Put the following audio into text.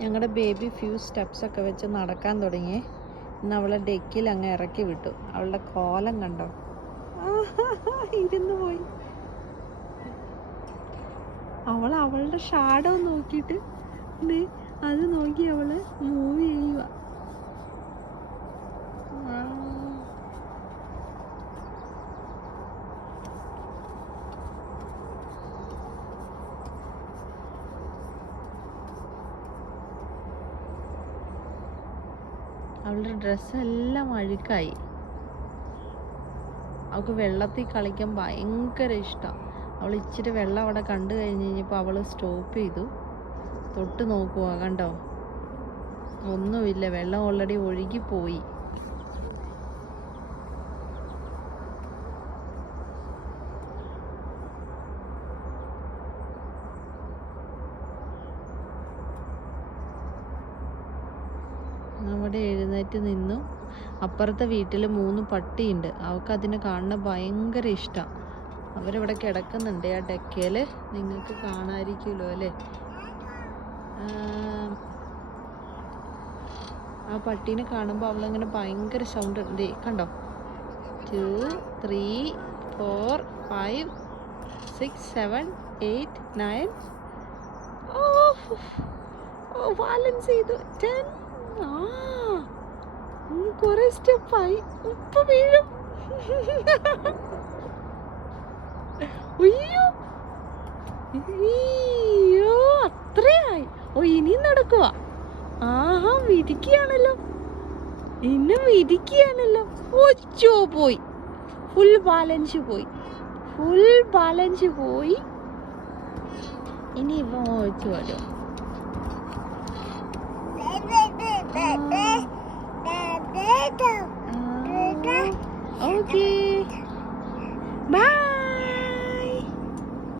ഞങ്ങളുടെ baby few സ്റ്റെപ്സൊക്കെ വെച്ച് നടക്കാൻ തുടങ്ങി. ഇന്ന് അവളെ ഡെക്കിൽ അങ്ങ് ഇറക്കി വിട്ടു. അവളുടെ കോലം കണ്ടോ, ഇരുന്ന് പോയി. അവളുടെ ഷാഡോ നോക്കിയിട്ട് അത് നോക്കി അവള് മൂവ് ചെയ്യുക. അവളുടെ ഡ്രസ്സെല്ലാം അഴുക്കായി. അവൾക്ക് വെള്ളത്തിൽ കളിക്കാൻ ഭയങ്കര ഇഷ്ടമാണ്. അവൾ ഇച്ചിരി വെള്ളം അവിടെ കണ്ടു കഴിഞ്ഞ് കഴിഞ്ഞപ്പോൾ അവൾ സ്റ്റോപ്പ് ചെയ്തു. തൊട്ട് നോക്കുക, കണ്ടോ, ഒന്നുമില്ല, വെള്ളം ഓൾറെഡി ഒഴുകിപ്പോയി. അവിടെ എഴുന്നേറ്റ് നിന്നു. അപ്പുറത്തെ വീട്ടിൽ 3 പട്ടിയുണ്ട്. അവൾക്ക് അതിനെ കാണുന്ന ഭയങ്കര ഇഷ്ടമാണ്. അവരവിടെ കിടക്കുന്നുണ്ട് ആ ഡെക്കയിൽ. നിങ്ങൾക്ക് കാണാതിരിക്കുമല്ലോ അല്ലേ. ആ പട്ടീനെ കാണുമ്പോൾ അവളങ്ങനെ ഭയങ്കര സൗണ്ട് ഉണ്ട്. കണ്ടോ, 2 3 4 5 6 7 8 9. ബാലൻസ് ചെയ്തു. 10. കുറെ സ്റ്റെപ്പായി. ഉപ്പ് വീഴും. അയ്യോ, അത്രയായി. ഇനിയും നടക്കുക. ആഹാ, വിരിക്കുകയാണല്ലോ. ഇന്നും വിരിക്കുകയാണല്ലോ. ഒച്ചോ, പോയി. ഫുൾ ബാലൻസ് പോയി. ഇനി ഇപ്പൊ വെച്ച് വരും.